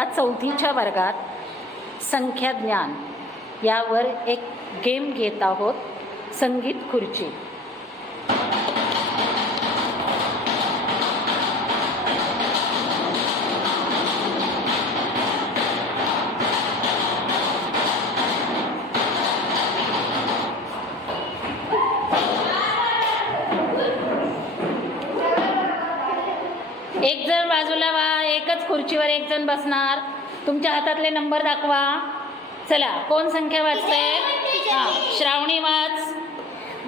इयत्ता 4थीच्या वर्गात संख्या ज्ञान यावर एक गेम घेत आहोत, संगीत खुर्ची. एक जण बाजूला व्हा, एकच खुर्चीवर एक जण बसणार. तुमच्या हातातले नंबर दाखवा. चला, कोण संख्या वाचते? हां, श्रावणी वाच.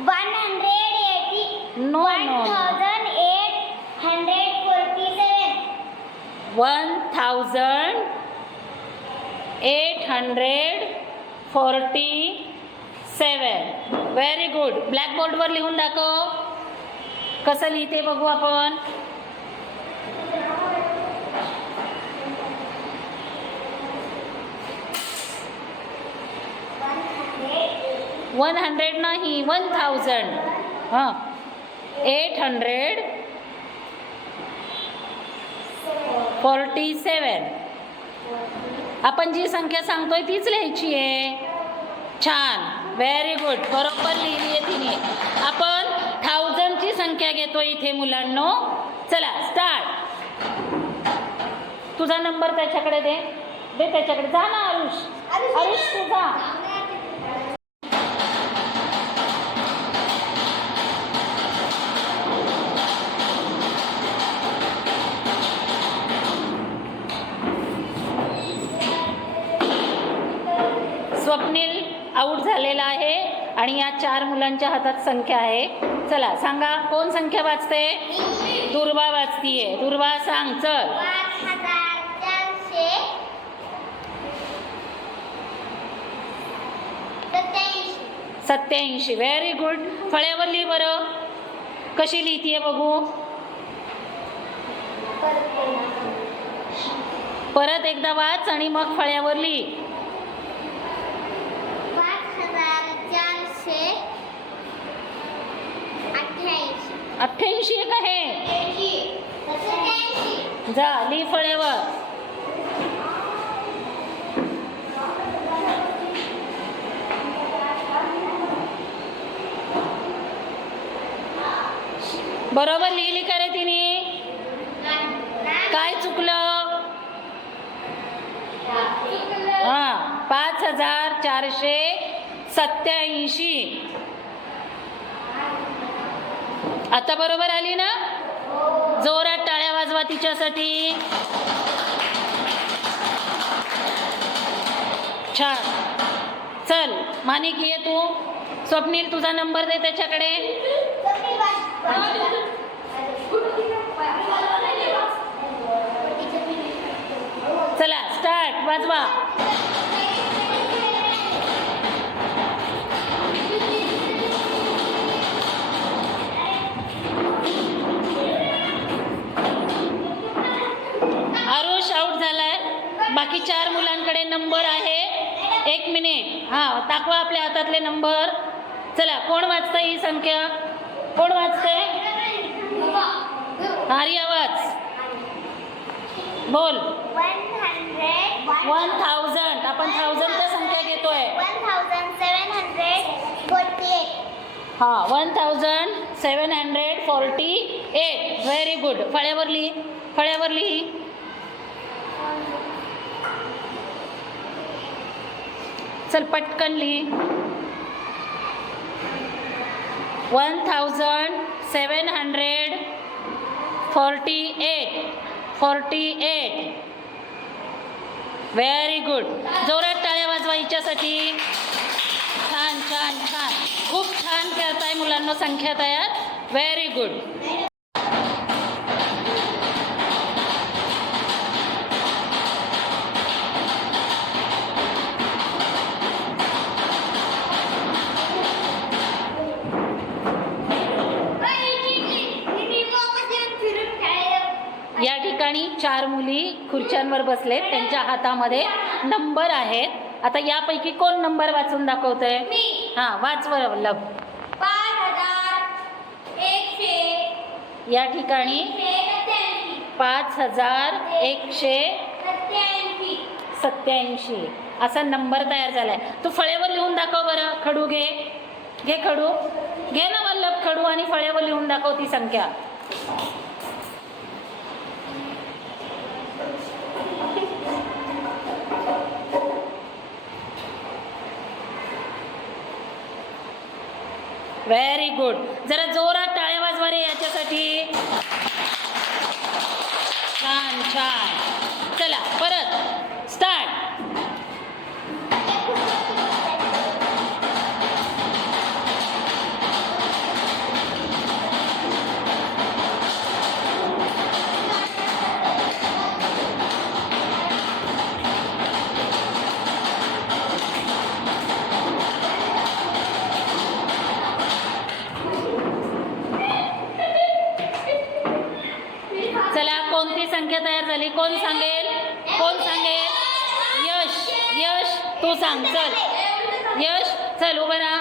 180. नो 1847. 1847. Very good. ब्लॅकबोर्डवर लिहून दाखव. कसं लिहिते बघू आपण. 100 नाही, 1000. हां, 847. आपण जी संख्या सांगतोय तीच लिहायची आहे. छान, व्हेरी गुड. बरोबर लिहिली आहे तिने. आपण 1000ची संख्या घेतोय इथे मुलांनो. चला स्टार्ट. तुझा नंबर त्याच्याकडे दे. त्याच्याकडे जा ना आरुष. आरुष तू जा. स्वप्नील आऊट झालेला आहे आणि या 4 मुलांच्या हातात संख्या आहे. चला सांगा, कोण संख्या वाचते? दुर्वा वाचतीये. दुर्वा सांग. चल. 87. Very good. फळ्यावर लिही बरं. कशी लिहितीये बघू. परत एकदा वाच आणि मग फळ्यावर लिही. 88 एक आहे. जा लिही फळ्यावर. बरोबर लिहिली का रे तिने? काय चुकलं? हां, 5487. आता बरोबर आली ना? जोरात टाळ्या वाजवा तिच्यासाठी. छान. चल मानिक ये तू. स्वप्नील तुझा नंबर दे त्याच्याकडे. चला स्टार्ट. वाजवा. आरुष आऊट झालाय. बाकी 4 मुलांकडे नंबर आहे. 1 मिनिट. हां, दाखवा आपल्या हातातले नंबर. चला, कोण वाचतंय ही संख्या? कोण वाचतंय? आर्या वाच. बोल. 1000. आपण 1000च्या संख्या घेतोय. 1748. हां, 1748. Very good. फळ्यावर लिही. फळ्यावर लिही. चल पटकन लिही. 1748. Very good. जोरात टाळ्या वाजवा हिच्यासाठी. छान छान छान. खूप छान करताय मुलांना संख्या तयार. Very good. या ठिकाणी 4 मुली खुर्च्यांवर बसलेत. त्यांच्या हातामध्ये नंबर आहेत. आता यापैकी कोण नंबर वाचून दाखवतंय? हां, वाच बरं वल्लभ. 5100. या ठिकाणी 5187. 87 असा नंबर तयार झालाय. तू फळ्यावर लिहून दाखव बरं. खडू घे, घे खडू, घे ना वल्लभ खडू आणि फळ्यावर लिहून दाखव ती संख्या. Very good. जरा जोरात टाळ्या वाजवा रे याच्यासाठी. छान छान. चला परत स्टार्ट. चला कोणती संख्या तयार झाली कोण सांगेल? कोण सांगेल? यश, यश तू सांग. चल यश, चल उभं राहा.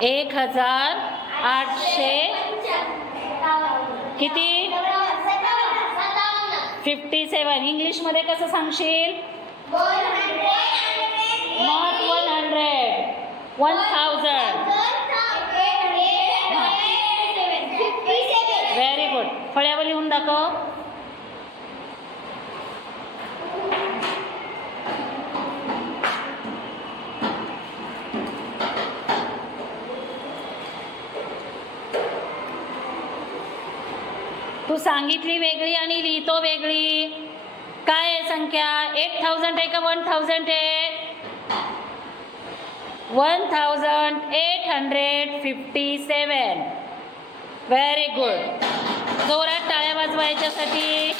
1800 किती? 57. इंग्लिशमध्ये कसं सांगशील? नॉट 100, 1000. Very good. फळ्यावर लिहून दाखव. तू सांगितली वेगळी आणि लिहितो वेगळी. काय आहे संख्या? 8000 आहे का 1000 आहे? 1857. Very good. जोरात टाळ्या वाजवायच्यासाठी.